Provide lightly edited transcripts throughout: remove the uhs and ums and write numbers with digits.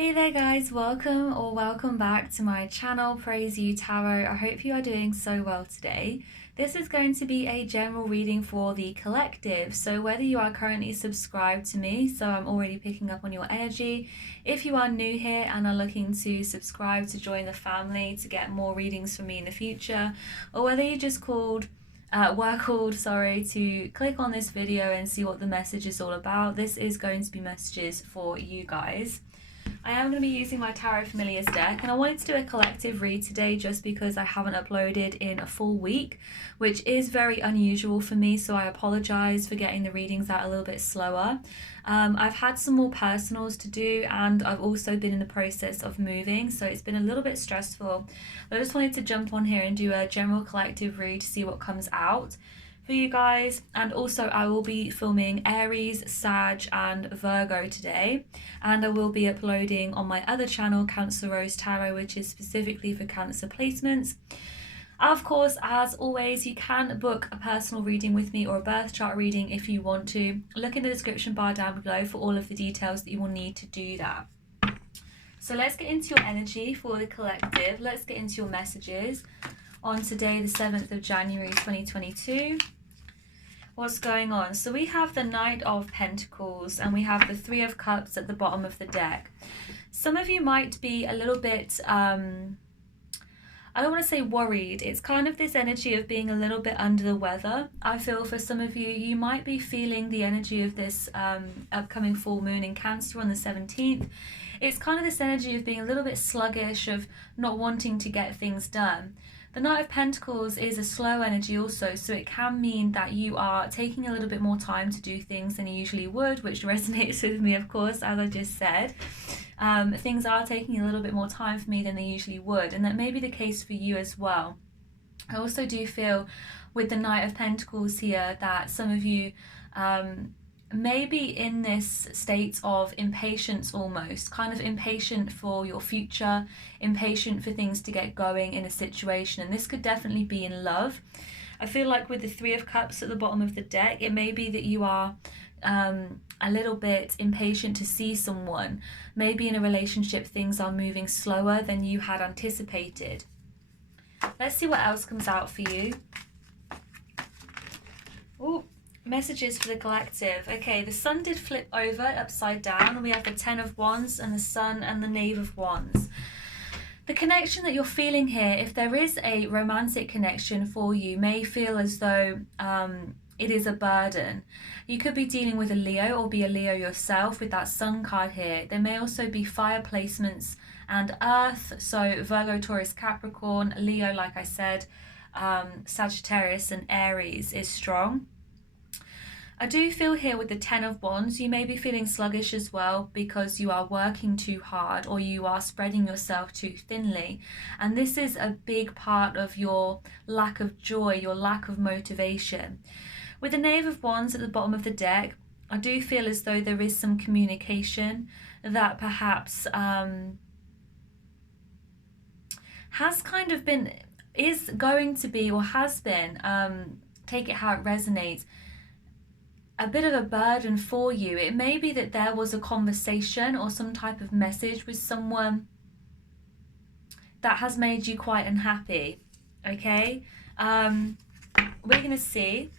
Hey there guys, welcome or welcome back to my channel, Praise You Tarot. I hope you are doing so well today. This is going to be a general reading for the collective, so whether you are currently subscribed to me, so I'm already picking up on your energy, if you are new here and are looking to subscribe to join the family to get more readings from me in the future, or whether you just were called to click on this video and see what the message is all about, this is going to be messages for you guys. I am going to be using my Tarot Familiars deck, and I wanted to do a collective read today just because I haven't uploaded in a full week, which is very unusual for me, so I apologise for getting the readings out a little bit slower. I've had some more personals to do, and I've also been in the process of moving, so it's been a little bit stressful. But I just wanted to jump on here and do a general collective read to see what comes out for you guys. And also I will be filming Aries, Sag and Virgo today, and I will be uploading on my other channel, Cancer Rose Tarot, which is specifically for Cancer placements. Of course, as always, you can book a personal reading with me or a birth chart reading if you want to. Look in the description bar down below for all of the details that you will need to do that. So let's get into your energy for the collective. Let's get into your messages on today, the 7th of January 2022. What's going on? So we have the Knight of Pentacles and we have the Three of Cups at the bottom of the deck. Some of you might be a little bit, I don't want to say worried. It's kind of this energy of being a little bit under the weather. I feel for some of you, you might be feeling the energy of this upcoming full moon in Cancer on the 17th. It's kind of this energy of being a little bit sluggish, of not wanting to get things done. The Knight of Pentacles is a slow energy also, so it can mean that you are taking a little bit more time to do things than you usually would, which resonates with me, of course, as I just said. Things are taking a little bit more time for me than they usually would, and that may be the case for you as well. I also do feel with the Knight of Pentacles here that some of you maybe in this state of impatience, almost kind of impatient for your future, impatient for things to get going in a situation, and this could definitely be in love. I feel like with the Three of Cups at the bottom of the deck, it may be that you are a little bit impatient to see someone. Maybe in a relationship things are moving slower than you had anticipated. Let's see what else comes out for you. Oh, messages for the collective. Okay, the Sun did flip over upside down. We have the Ten of Wands and the Sun and the Knave of Wands. The connection that you're feeling here, if there is a romantic connection for you, may feel as though it is a burden. You could be dealing with a Leo or be a Leo yourself with that Sun card here. There may also be fire placements and Earth, so Virgo, Taurus, Capricorn, Leo, like I said, Sagittarius and Aries is strong. I do feel here with the Ten of Wands, you may be feeling sluggish as well because you are working too hard or you are spreading yourself too thinly. And this is a big part of your lack of joy, your lack of motivation. With the Knave of Wands at the bottom of the deck, I do feel as though there is some communication that perhaps has kind of been, is going to be or has been, take it how it resonates, a bit of a burden for you. It may be that there was a conversation or some type of message with someone that has made you quite unhappy. Okay, we're going to see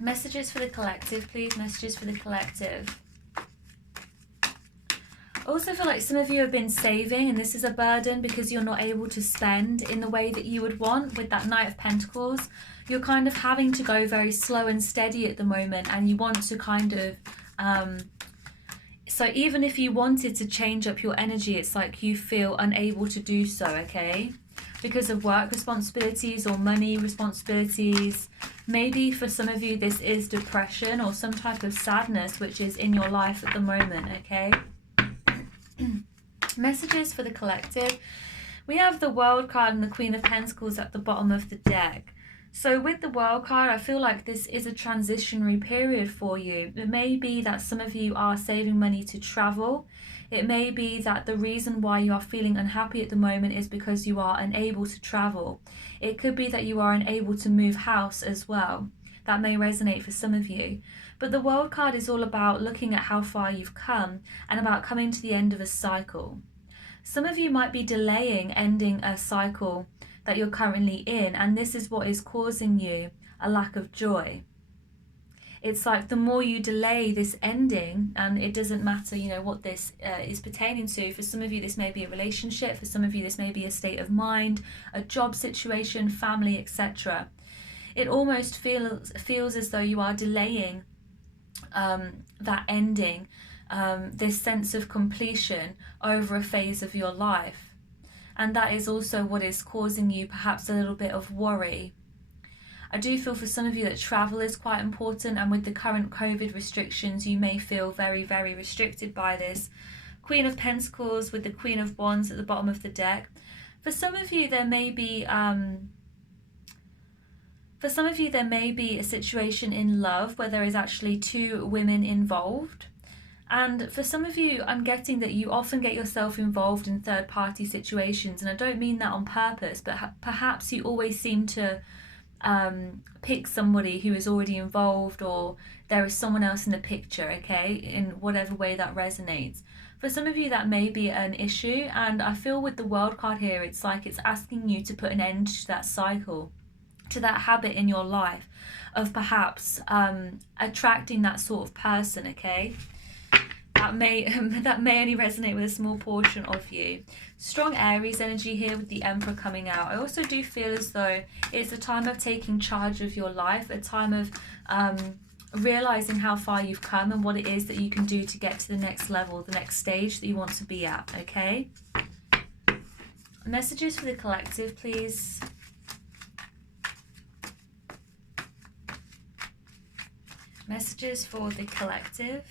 messages for the collective, please. Messages for the collective. I also feel like some of you have been saving, and this is a burden because you're not able to spend in the way that you would want. With that Knight of Pentacles, you're kind of having to go very slow and steady at the moment, and you want to kind of so even if you wanted to change up your energy, it's like you feel unable to do so, okay, because of work responsibilities or money responsibilities. Maybe for some of you this is depression or some type of sadness which is in your life at the moment, okay. Messages for the collective. We have the World card and the Queen of Pentacles at the bottom of the deck. So with the World card, I feel like this is a transitionary period for you. It may be that some of you are saving money to travel. It may be that the reason why you are feeling unhappy at the moment is because you are unable to travel. It could be that you are unable to move house as well. That may resonate for some of you. But the World card is all about looking at how far you've come and about coming to the end of a cycle. Some of you might be delaying ending a cycle that you're currently in, and this is what is causing you a lack of joy. It's like the more you delay this ending, and it doesn't matter, you know, what this is pertaining to. For some of you, this may be a relationship. For some of you, this may be a state of mind, a job situation, family, etc. It almost feels as though you are delaying that ending, this sense of completion over a phase of your life. And that is also what is causing you perhaps a little bit of worry. I do feel for some of you that travel is quite important, and with the current COVID restrictions, you may feel very, very restricted by this. Queen of Pentacles with the Queen of Wands at the bottom of the deck. For some of you, there may be a situation in love where there is actually two women involved. And for some of you, I'm getting that you often get yourself involved in third-party situations. And I don't mean that on purpose, but perhaps you always seem to pick somebody who is already involved, or there is someone else in the picture, okay, in whatever way that resonates. For some of you, that may be an issue, and I feel with the World card here, it's like it's asking you to put an end to that cycle, to that habit in your life of perhaps attracting that sort of person, okay? That may only resonate with a small portion of you. Strong Aries energy here with the Emperor coming out. I also do feel as though it's a time of taking charge of your life, a time of realizing how far you've come and what it is that you can do to get to the next level, the next stage that you want to be at, okay? Messages for the collective, please. Messages for the collective.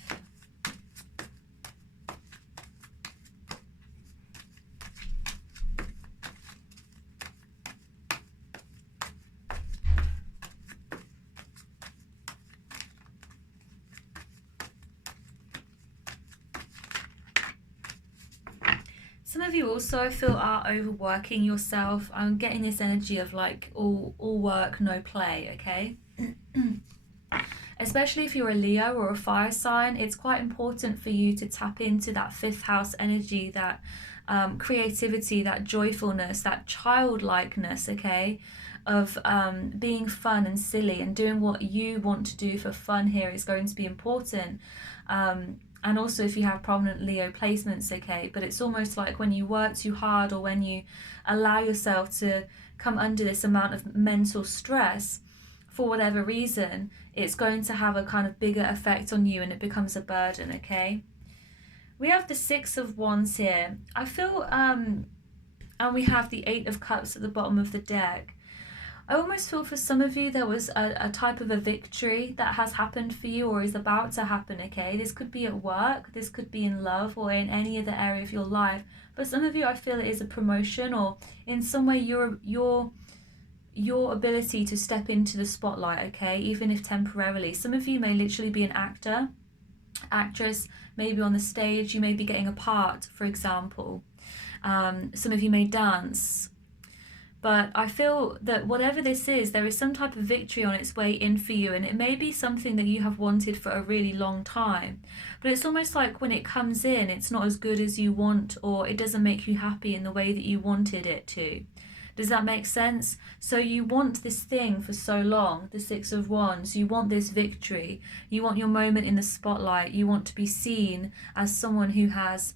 Some of you also feel are overworking yourself. I'm getting this energy of like all work, no play, okay? Especially if you're a Leo or a fire sign, it's quite important for you to tap into that fifth house energy, that creativity, that joyfulness, that childlikeness, okay? Of being fun and silly and doing what you want to do for fun here is going to be important. And also if you have prominent Leo placements, okay? But it's almost like when you work too hard, or when you allow yourself to come under this amount of mental stress for whatever reason, it's going to have a kind of bigger effect on you and it becomes a burden, okay? We have the Six of Wands here. I feel, and we have the Eight of Cups at the bottom of the deck. I almost feel for some of you there was a type of a victory that has happened for you or is about to happen, okay? This could be at work, this could be in love, or in any other area of your life. But some of you, I feel it is a promotion, or in some way your ability to step into the spotlight, okay? Even if temporarily. Some of you may literally be an actor, actress, maybe on the stage. You may be getting a part, for example. Some of you may dance. But I feel that whatever this is, there is some type of victory on its way in for you, and it may be something that you have wanted for a really long time. But it's almost like when it comes in, it's not as good as you want, or it doesn't make you happy in the way that you wanted it to. Does that make sense? So you want this thing for so long, the Six of Wands. You want this victory. You want your moment in the spotlight. You want to be seen as someone who has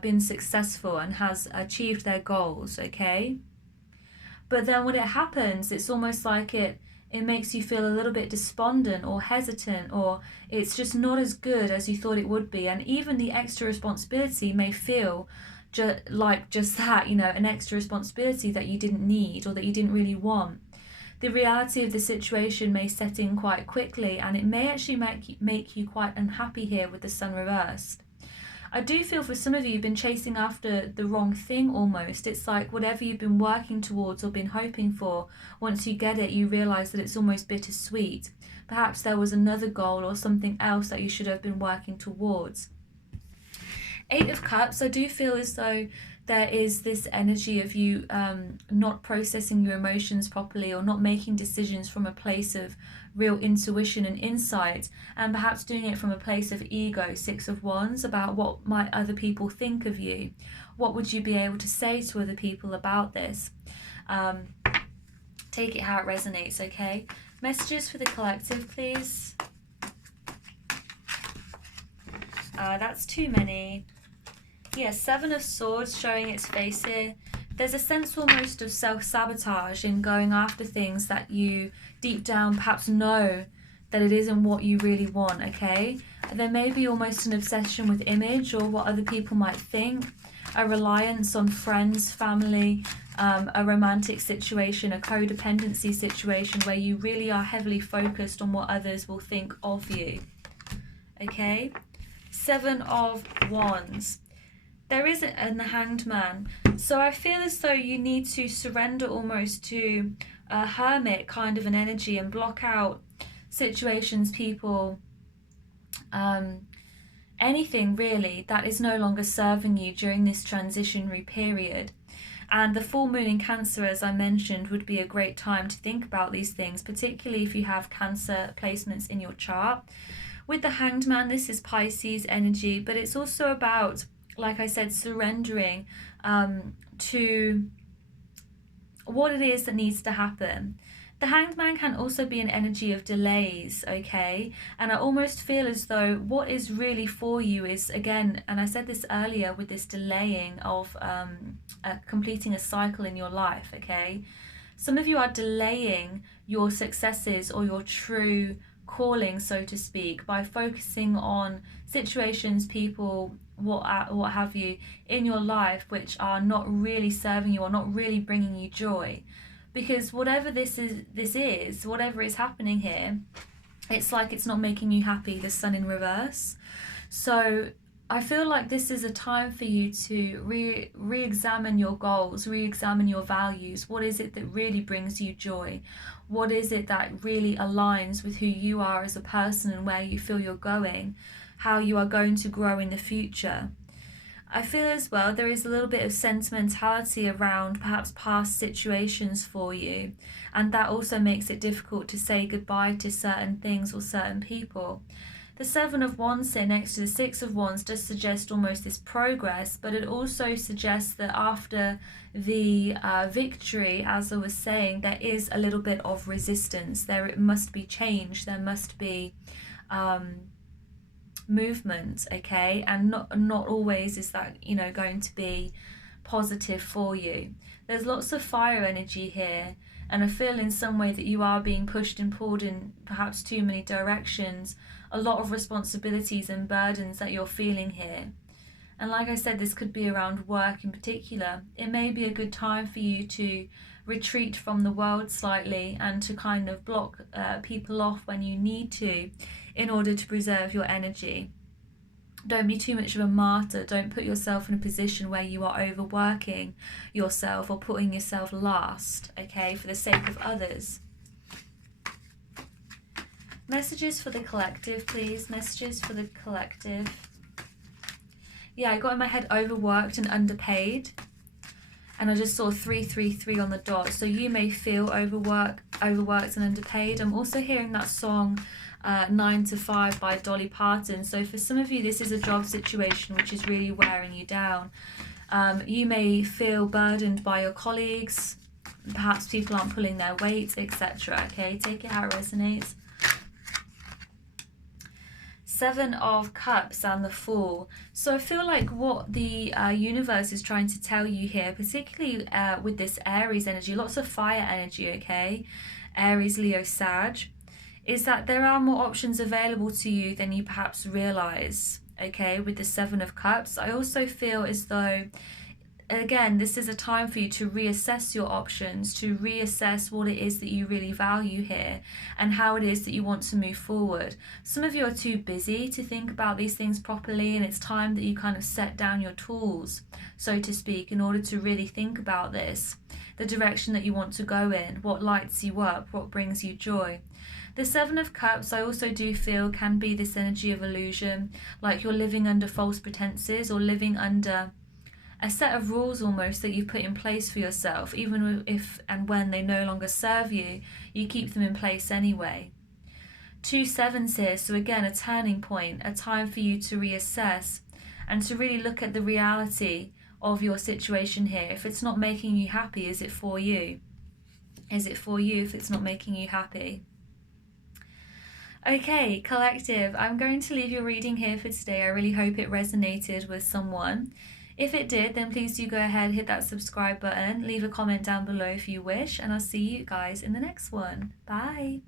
been successful and has achieved their goals, okay? But then when it happens, it's almost like it makes you feel a little bit despondent or hesitant, or it's just not as good as you thought it would be. And even the extra responsibility may feel just that, you know, an extra responsibility that you didn't need or that you didn't really want. The reality of the situation may set in quite quickly, and it may actually make you quite unhappy here with the Sun reversed. I do feel for some of you, you've been chasing after the wrong thing almost. It's like whatever you've been working towards or been hoping for, once you get it, you realise that it's almost bittersweet. Perhaps there was another goal or something else that you should have been working towards. Eight of Cups, I do feel as though there is this energy of you not processing your emotions properly, or not making decisions from a place of real intuition and insight, and perhaps doing it from a place of ego. Six of Wands, about what might other people think of you. What would you be able to say to other people about this? Take it how it resonates, okay? Messages for the collective, please. That's too many. Yeah, Seven of Swords showing its face here. There's a sense almost of self-sabotage in going after things that you deep down perhaps know that it isn't what you really want, okay? There may be almost an obsession with image or what other people might think, a reliance on friends, family, a romantic situation, a codependency situation where you really are heavily focused on what others will think of you, okay? Seven of Wands. There is in the Hanged Man. So I feel as though you need to surrender almost to a hermit kind of an energy and block out situations, people, anything really that is no longer serving you during this transitionary period. And the full moon in Cancer, as I mentioned, would be a great time to think about these things, particularly if you have Cancer placements in your chart. With the Hanged Man, this is Pisces energy, but it's also about, like I said, surrendering to what it is that needs to happen. The Hanged Man can also be an energy of delays, okay? And I almost feel as though what is really for you is, again, and I said this earlier with this delaying of completing a cycle in your life, okay? Some of you are delaying your successes or your true calling, so to speak, by focusing on situations, people, what have you in your life which are not really serving you or not really bringing you joy. Because whatever this is, whatever is happening here, it's like it's not making you happy, the Sun in reverse. So I feel like this is a time for you to re-examine your goals, re-examine your values. What is it that really brings you joy? What is it that really aligns with who you are as a person and where you feel you're going, how you are going to grow in the future? I feel as well there is a little bit of sentimentality around perhaps past situations for you, and that also makes it difficult to say goodbye to certain things or certain people. The Seven of Wands here next to the Six of Wands does suggest almost this progress, but it also suggests that after the victory, as I was saying, there is a little bit of resistance. There must be change, there must be movement, okay? And not always is that, you know, going to be positive for you. There's lots of fire energy here, and I feel in some way that you are being pushed and pulled in perhaps too many directions, a lot of responsibilities and burdens that you're feeling here. And like I said, this could be around work in particular. It may be a good time for you to retreat from the world slightly and to kind of block people off when you need to in order to preserve your energy. Don't be too much of a martyr. Don't put yourself in a position where you are overworking yourself or putting yourself last, okay, for the sake of others. Messages for the collective, please. Messages for the collective. Yeah, I got in my head overworked and underpaid. And I just saw 333 on the dot. So you may feel overworked and underpaid. I'm also hearing that song 9 to 5 by Dolly Parton. So for some of you, this is a job situation which is really wearing you down. You may feel burdened by your colleagues. Perhaps people aren't pulling their weight, etc. Okay, take it how it resonates. Seven of Cups and the Fool. So I feel like what the universe is trying to tell you here, particularly with this Aries energy, lots of fire energy, okay? Aries, Leo, Sag, is that there are more options available to you than you perhaps realize, okay? With the Seven of Cups, I also feel as though again, this is a time for you to reassess your options, to reassess what it is that you really value here and how it is that you want to move forward. Some of you are too busy to think about these things properly, and it's time that you kind of set down your tools, so to speak, in order to really think about this, the direction that you want to go in, what lights you up, what brings you joy. The Seven of Cups, I also do feel, can be this energy of illusion, like you're living under false pretenses or living under a set of rules almost that you've put in place for yourself. Even if and when they no longer serve you, you keep them in place anyway. 2 sevens here, so again, a turning point, a time for you to reassess and to really look at the reality of your situation here. If it's not making you happy, is it for you? Is it for you if it's not making you happy? Okay, collective, I'm going to leave your reading here for today. I really hope it resonated with someone. If it did, then please do go ahead, hit that subscribe button, leave a comment down below if you wish, and I'll see you guys in the next one. Bye!